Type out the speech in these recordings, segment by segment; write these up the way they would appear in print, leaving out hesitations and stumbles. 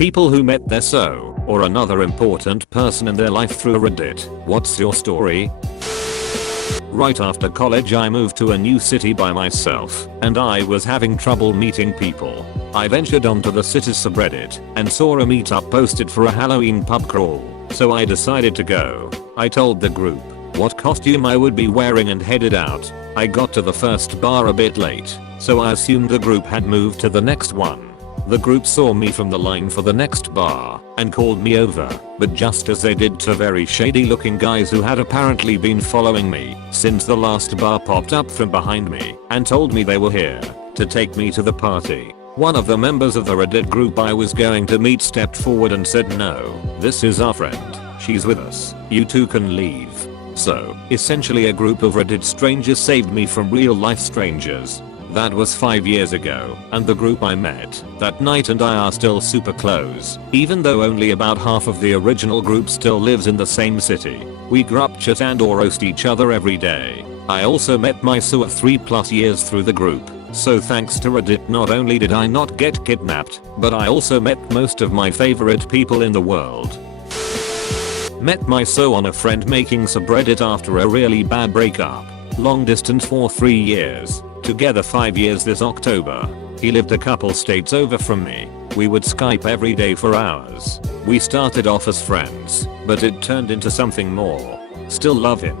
People who met their so or another important person in their life through Reddit. What's your story? Right after college I moved to a new city by myself, and I was having trouble meeting people. I ventured onto the city's subreddit and saw a meetup posted for a Halloween pub crawl, so I decided to go. I told the group what costume I would be wearing and headed out. I got to the first bar a bit late, so I assumed the group had moved to the next one. The group saw me from the line for the next bar and called me over, but just as they did, two very shady looking guys who had apparently been following me since the last bar popped up from behind me and told me they were here to take me to the party. One of the members of the Reddit group I was going to meet stepped forward and said, "No, this is our friend. She's with us. You two can leave." So, essentially a group of Reddit strangers saved me from real life strangers. That was 5 years ago, and the group I met that night and I are still super close, even though only about half of the original group still lives in the same city. We grup chat and or roast each other every day. I also met my Sue of 3+ years through the group, so thanks to Reddit not only did I not get kidnapped, but I also met most of my favorite people in the world. Met my so on a friend making subreddit after a really bad breakup. Long distance for 3 years. Together 5 years this October. He lived a couple states over from me. We would Skype every day for hours. We started off as friends, but it turned into something more. Still love him.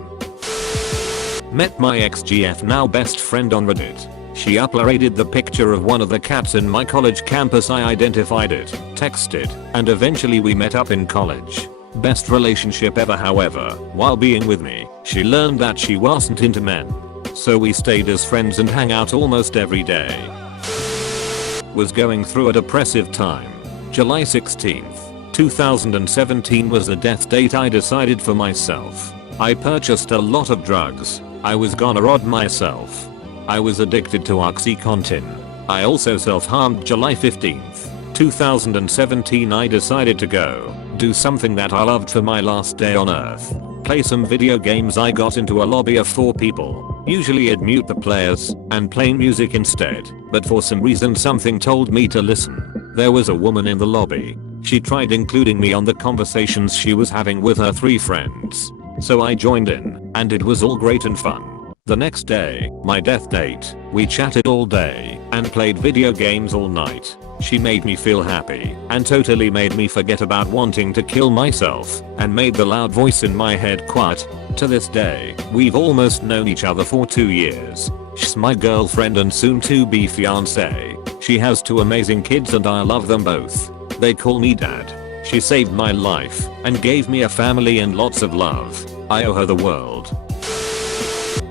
Met my ex-GF now best friend on Reddit. She uploaded the picture of one of the cats in my college campus. I identified it, texted, and eventually we met up in college. Best relationship ever. However, while being with me, she learned that she wasn't into men. So we stayed as friends and hang out almost every day. Was going through a depressive time. July 16th, 2017 was the death date I decided for myself. I purchased a lot of drugs. I was gonna rob myself. I was addicted to OxyContin. I also self-harmed. July 15th, 2017 I decided to go do something that I loved for my last day on earth. Play some video games. I got into a lobby of 4 people. Usually I'd mute the players and play music instead, but for some reason something told me to listen. There was a woman in the lobby. She tried including me on the conversations she was having with her 3 friends. So I joined in, and it was all great and fun. The next day, my death date, we chatted all day and played video games all night. She made me feel happy and totally made me forget about wanting to kill myself and made the loud voice in my head quiet. To this day, we've almost known each other for 2 years. She's my girlfriend and soon to be fiance. She has 2 amazing kids and I love them both. They call me dad. She saved my life and gave me a family and lots of love. I owe her the world.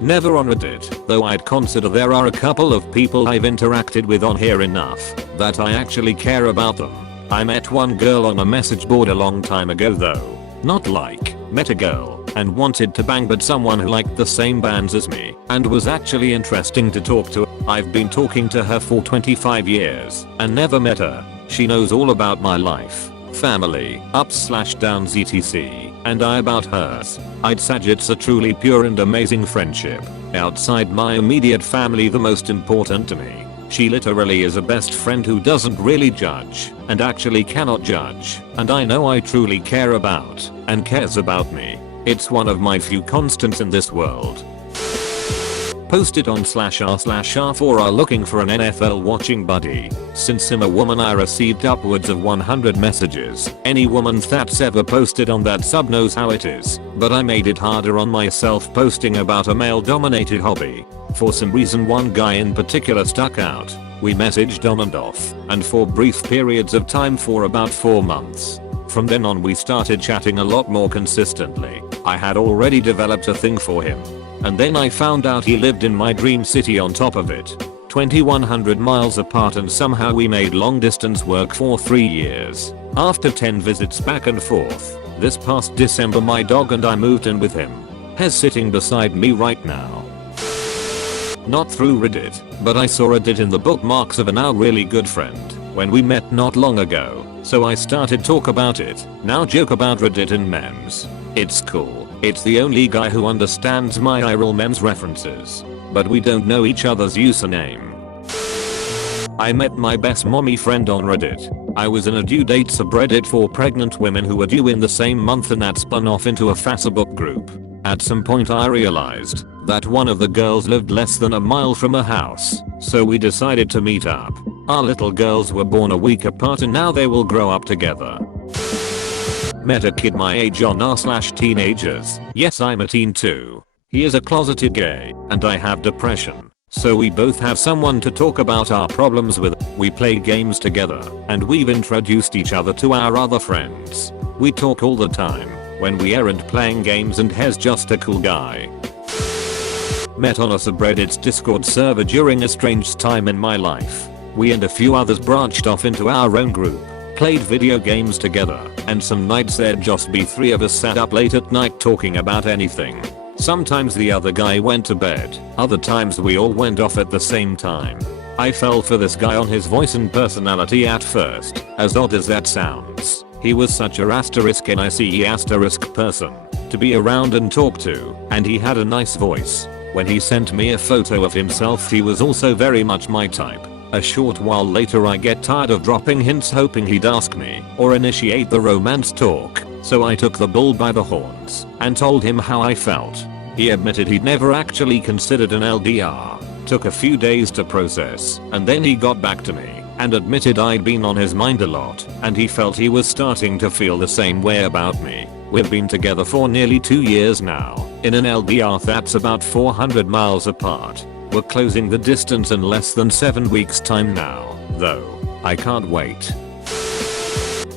Never on Reddit, though I'd consider there are a couple of people I've interacted with on here enough that I actually care about them. I met one girl on a message board a long time ago though. Not like, met a girl and wanted to bang, but someone who liked the same bands as me and was actually interesting to talk to. I've been talking to her for 25 years and never met her. She knows all about my life, family, ups/downs etc. and I about hers. I'd say it's a truly pure and amazing friendship. Outside my immediate family, the most important to me. She literally is a best friend who doesn't really judge and actually cannot judge, and I know I truly care about and cares about me. It's one of my few constants in this world. Posted on /r/r for are looking for an NFL watching buddy. Since I'm a woman I received upwards of 100 messages. Any woman that's ever posted on that sub knows how it is, but I made it harder on myself posting about a male dominated hobby. For some reason one guy in particular stuck out. We messaged on and off, and for brief periods of time for about 4 months. From then on we started chatting a lot more consistently. I had already developed a thing for him. And then I found out he lived in my dream city on top of it. 2100 miles apart, and somehow we made long distance work for 3 years. After 10 visits back and forth, this past December my dog and I moved in with him. He's sitting beside me right now. Not through Reddit, but I saw Reddit in the bookmarks of a now really good friend when we met not long ago, so I started talk about it. Now joke about Reddit and memes. It's cool. It's the only guy who understands my IRL memes references. But we don't know each other's username. I met my best mommy friend on Reddit. I was in a due date subreddit for pregnant women who were due in the same month, and that spun off into a Facebook group. At some point I realized that one of the girls lived less than a mile from her house, so we decided to meet up. Our little girls were born a week apart and now they will grow up together. Met a kid my age on r/teenagers. Yes, I'm a teen too. He is a closeted gay, and I have depression. So we both have someone to talk about our problems with. We play games together, and we've introduced each other to our other friends. We talk all the time when we aren't playing games, and he's just a cool guy. Met on a subreddit's Discord server during a strange time in my life. We and a few others branched off into our own group, played video games together, and some nights there'd just be 3 of us sat up late at night talking about anything. Sometimes the other guy went to bed, other times we all went off at the same time. I fell for this guy on his voice and personality at first, as odd as that sounds. He was such a *NICE* person to be around and talk to, and he had a nice voice. When he sent me a photo of himself, he was also very much my type. A short while later I get tired of dropping hints hoping he'd ask me or initiate the romance talk, so I took the bull by the horns and told him how I felt. He admitted he'd never actually considered an LDR, took a few days to process, and then he got back to me and admitted I'd been on his mind a lot, and he felt he was starting to feel the same way about me. We've been together for nearly 2 years now, in an LDR that's about 400 miles apart. We're closing the distance in less than 7 weeks time now, though. I can't wait.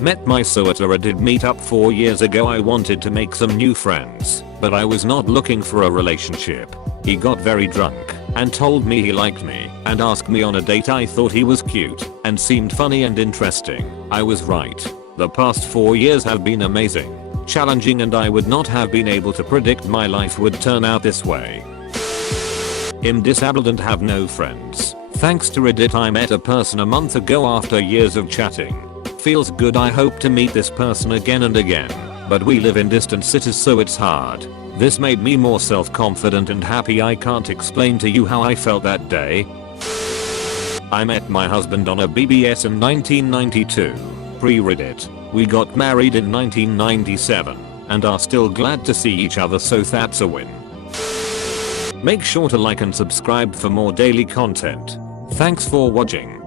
Met my so at a Reddit meetup 4 years ago. I wanted to make some new friends, but I was not looking for a relationship. He got very drunk and told me he liked me and asked me on a date. I thought he was cute and seemed funny and interesting. I was right. The past 4 years have been amazing, challenging, and I would not have been able to predict my life would turn out this way. I'm disabled and have no friends. Thanks to Reddit I met a person a month ago after years of chatting. Feels good. I hope to meet this person again and again, but we live in distant cities so it's hard. This made me more self-confident and happy. I can't explain to you how I felt that day. I met my husband on a BBS in 1992. Pre-Reddit. We got married in 1997 and are still glad to see each other, so that's a win. Make sure to like and subscribe for more daily content. Thanks for watching.